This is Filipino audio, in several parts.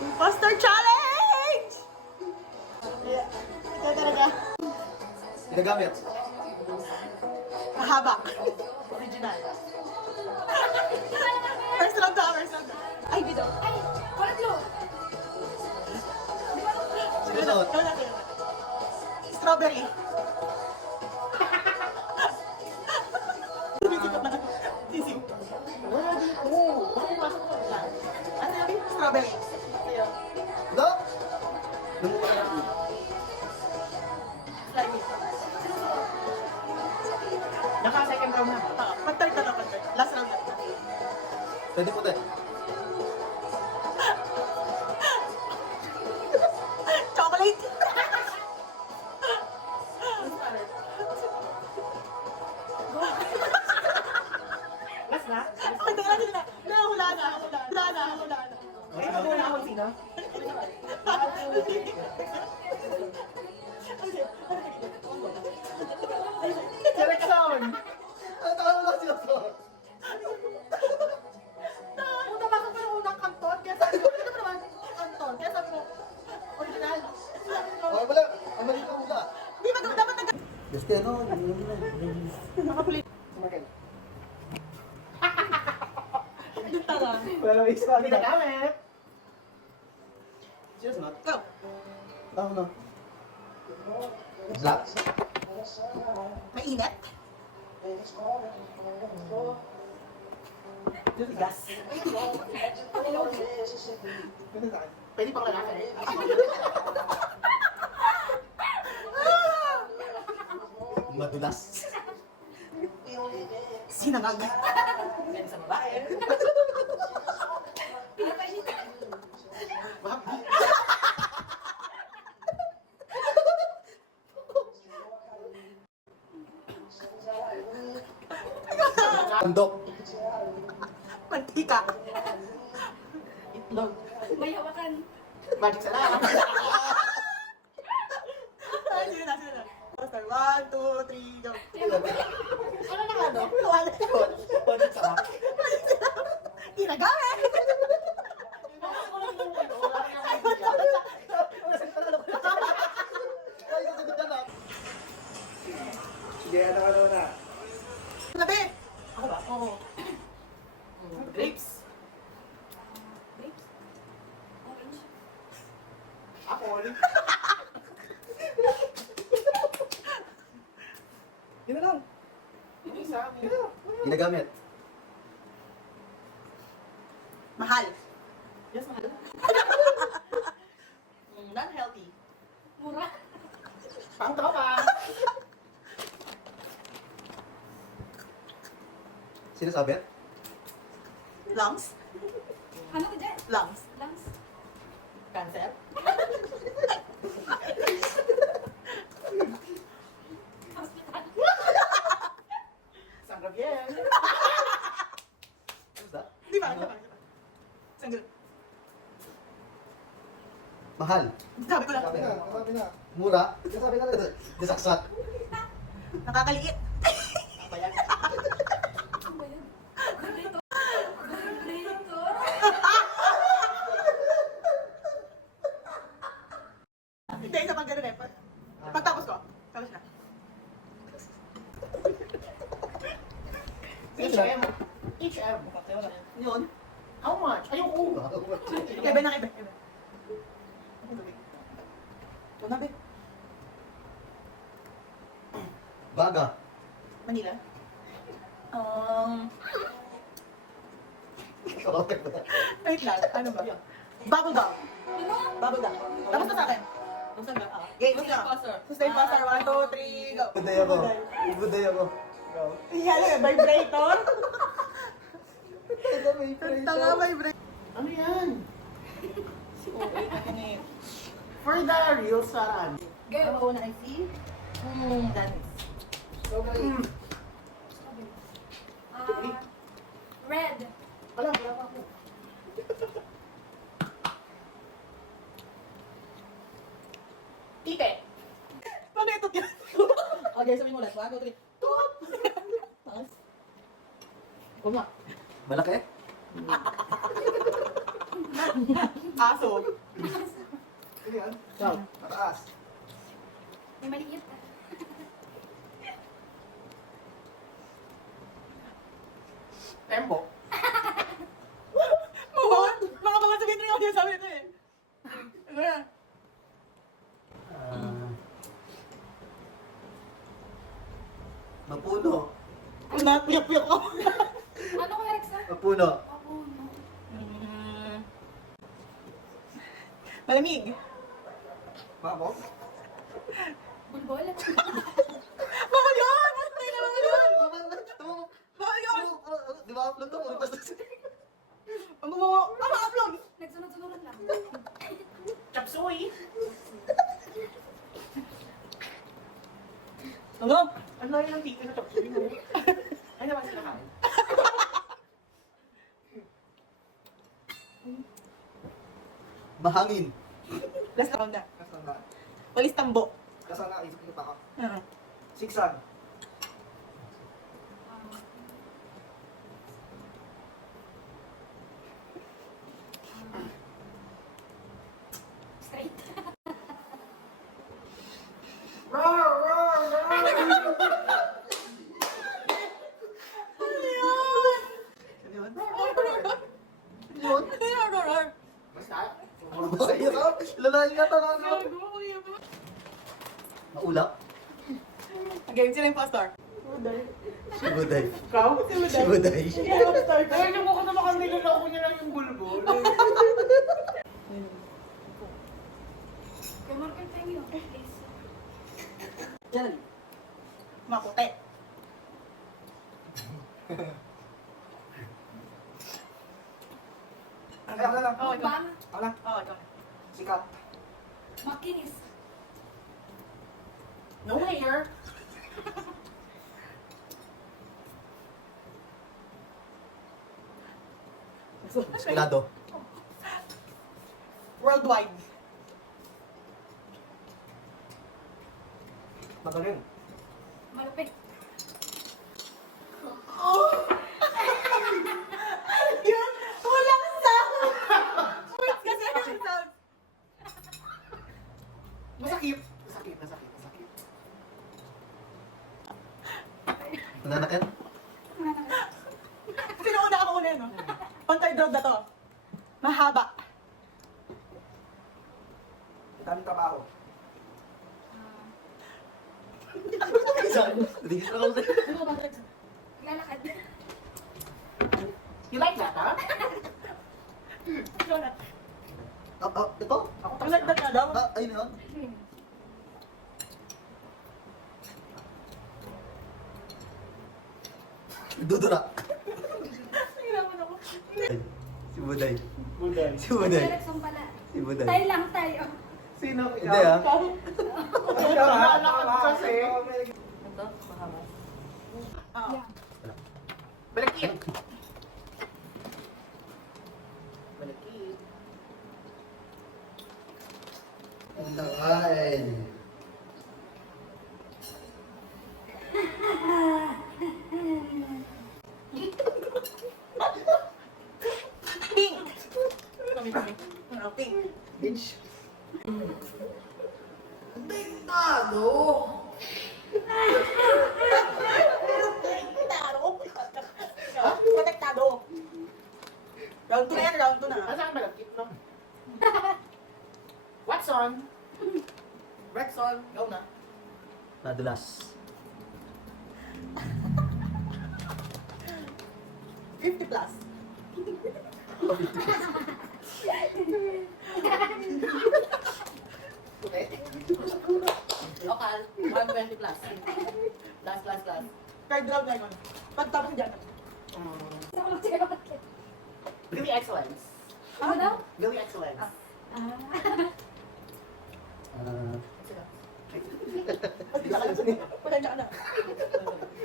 Imposter challenge! Ito talaga. Ginagamit. Mahaba. Original. First round to, first round to. Ay, dito. Ay, wala dito. Sinusunod. Strawberry. Sumisikot na. Sisig. Wala dito. Bakit pasok ko lang? Ano sabi? Strawberry. No? Nanguha na. Slimy. Naka-second round na. Pag-third na dapat. Last round na. Pwede po tayo. Chocolate. Last na? Ay, teka lang, teka lang. Hula na. Hula na. Hula na. Ay, magmula ako sino? Selection! Ano tayo lang sinusunod? Punta pa ako pa ng unang kanton. Kaya sabi ko, ito naman, kanton. Kaya sabi ko, original. Oh, wala. Ang mali ka muna. Di ba dapat nag... Gusto ano? Nakaplay. Sumagal. Yung tara. Wala may spot na gamit. Cheers, not. Go. Tama na. Black? Mainit. Gas. Pwede sa akin. Pwede pang lalaki. Madulas. Sinangag. Pwede sa babae. Andok. Mantika. Itlog. May hawakan. Magic sarap. Ay, sino na, sino na. Poster. 1, 2, 3, go. Ano na nga no? Wala. Magic sarap. Ginagamit. Ay, sasagot na lang. Sige, ano na? Labi. Ako ba? Oo. Grapes. Grapes. Orange. Apple. Yun na lang. Yung isa. Yun na lang. Ginagamit. Mahal. Yes, mahal. Non-healthy. Mura. Pang tropa. Sinasabi? Lungs. Ano ka dyan? Lungs. Lungs. Cancer. Hospital. San Gabriel. Ano ba? Di ba? Di ba? Sanggol. Mahal. Sabi ko lang. Sabi na. Mura. Sabi na rin. Disaksak. Nakakaliit. Bayan. Ano ba yun? Vibrator. Vibrator. Hindi, isa pang ganun eh. Pagtapos ko. Tapos na. HM. HM. Yun. How much? Ayoko. Iba na iba. Iba. Ito na, be. Baga. Manila. Wait lang. Ano ba? Bubble gum. Bubble gum. Tapos na sa akin. Nasaan ba? Okay, sige. Sustain imposter. 1, 2, 3, go. Buday ako. Buday ako. Go. Yan eh, vibrator. Ito may Tanga vibrator. Ano yan? For the real saran. Ano ba una I see? Danis. Red. Wala pa ako. Tite. Paano ito yan? Okay, sabihin mo ulit. 1, 2, 3. Toot! Taas. Huwag na. Malaki? Aso. Ano yan? Ikaw. Mataas. May maliit. Tempo. Mga bawal sabihin niyo yung sabi ito eh. Ano yan? Mapuno. Napiyok-piyok ako. Ano ko, Rexa? Mapuno. Ako, no. Malamig. Mabok. Bulbol. Bawal yun! Hindi na bawal yun! Bawal yun! Di ba upload to? Basta Ang gumawa. Ano upload? Nagsunod-sunuran lang. Chop suey. Ano? Ano yun ang tito na chop suey mo? Ay naman sila kain. mahangin. Last round na. Kasana. Walis tambo. Kasana, isip ko pa ako. Ano? Sigsag. Straight. Roar, roar, roar. Ano yun? Yun? Yun? Basta. Babae ka? Lalaki ka talaga. Maulap? Again, sila yung pastor. Si Buday. Ikaw? Si Buday. Ay, yung ko naman kami niloloko niya lang yung bulbul. Kaya marker tayo yun, please. Yan. Maputi. Ay, ako na lang. Oh, ikaw. Bang. Ako na. Oh, ikaw. Sikat. Makinis. No hair. Esplado. Worldwide. Magaling. Malupit. Yun! Walang sound! Words kasi yung sound. Masakit. Masakit, masakit, masakit. Nananakan? Sino una ako una, no? Pantay drop na to. Mahaba. Dami trabaho. Ah, Isang. Tingis na ako sa'yo. Ano ba, Rex? lalakad. You like that, ha? Ikaw na. Ito? Ako Ang lagdag na daw. Ayun yun. Dudura. Nahirapan ako. Si Buday. Buday. Si Buday. Direction pala. Si Buday. Tayo lang tayo. Sino? Hindi ah. Ikaw, lalakad kasi. Ito, mahaba. Yeah. Balakit. Balakit. Nakain. Pink! Kami. Ano, pink. Bitch. Protektado. Round 2 na yan, round 2 na. Asan balakit, no? Watson. Rexon. Go na. Nadulas. 50 plus. Lokal. 120 plus. Last. Card round na yun. Pagtapos dyan. Gusto ko lang siya bakit. Really excellence. Ano daw? Really excellence. Ah. Pasensya ka na.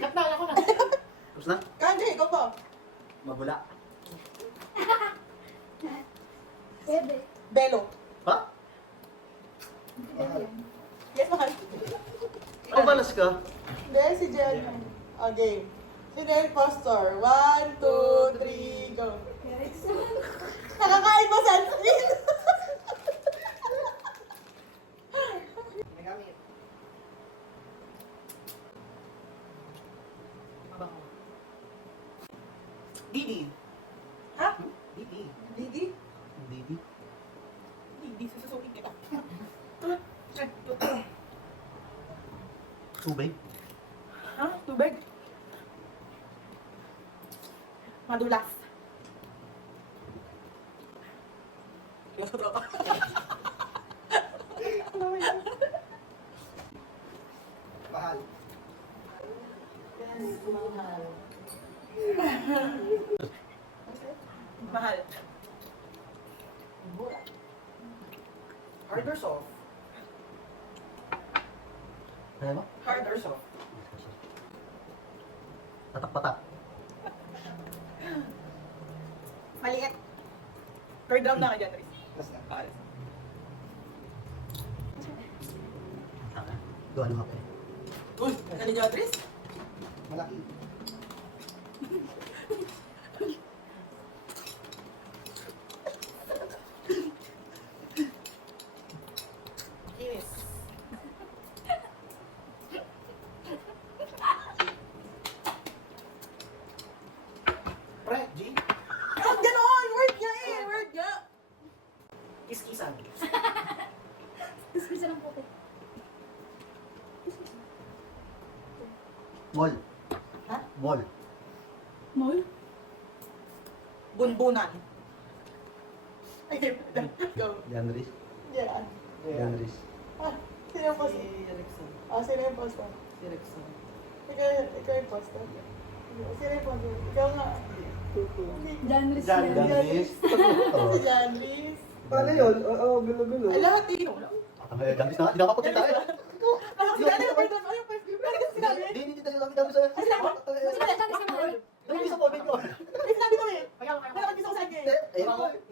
Natala ko na. Tapos na? Kanji, ikaw pa. Mabula. Pwede. Belo. Ha? Yes, mahal. Mabalas ka? Hindi, si Jen. Okay. Sino yung impostor? 1, 2, 3, go. Direction. Nakakain mo sunscreen? Tubig. Ha? Tubig? Madulas. Mahal. Mahal. Hard or soft? Kaya mo? Hard or soft? Tatak-patak. Maliit. Third round na ka dyan, Riz. Last na. Mahal. Tama. Doon ano ako eh. Uy, nagkali dyan, Riz. Malaki. Kinis. Pre, G. Ang ganon! Word niya eh! Word niya! Kiskisan. Gusto siya ng puti. Mall. Ha? Mall. Mall? Bunbunan. Ay, go. Janris. Yan. Janris. Ah, sino yung post? Ah, sino yung post? Ikaw yung post. Sino yung post? Ikaw nga. Janris Jan- yan. Janris. Oo. Si Janris. Paano yun? Oo, gulo-gulo. Ay, lahat dito. Janris na. Hindi na kapag tayo. Ano si Janris? Pardon. Ano yung sinabi? Hindi tayo sabi Janris. Ay, sinabi mo? Janris na mahal. Hindi sa comment ko. Ay, sinabi ko eh. Pero kasi ko sa kanya eh.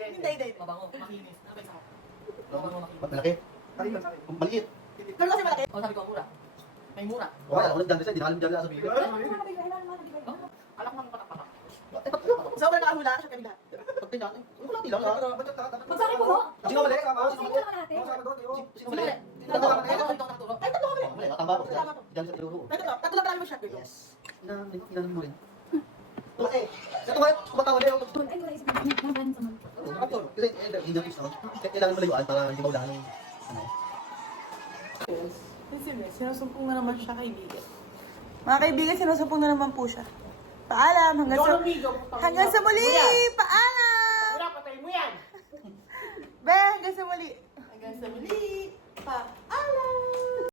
Hindi. Mabango, makinis. Ano ba isa ko? Malaki. Kanina sa akin. Maliit. Pero kasi malaki. O sabi ko, mura. May mura. Okay, ako nag-Janris. Hindi na alam Janris sa video. Alam ko naman patak-patak. Sobrang nakahula siya kabila. Pag tingnan, wala lang ha. Magsari po, no? Sino mali? Sino ka naman natin? Sino mali? Ito ako nakaturo. Ay, tatlo kami. Mali, matamba ako. Janris sa tinuro. Tatlo lang tayo shot dito. Yes. Inanin mo rin. Okay. Ito nga, kumatawa na yung Ay, wala isip ko. Nakabanin sa mall. kasi hindi na pisa. Kailangan malayuan para hindi maulan ng ano. Sinusumpong na naman siya kaibigan. Mga kaibigan, sinusumpong na naman po siya. Paalam, hanggang sa muli! Paalam! Wala, patay mo yan! Be, hanggang sa muli! Hanggang sa muli!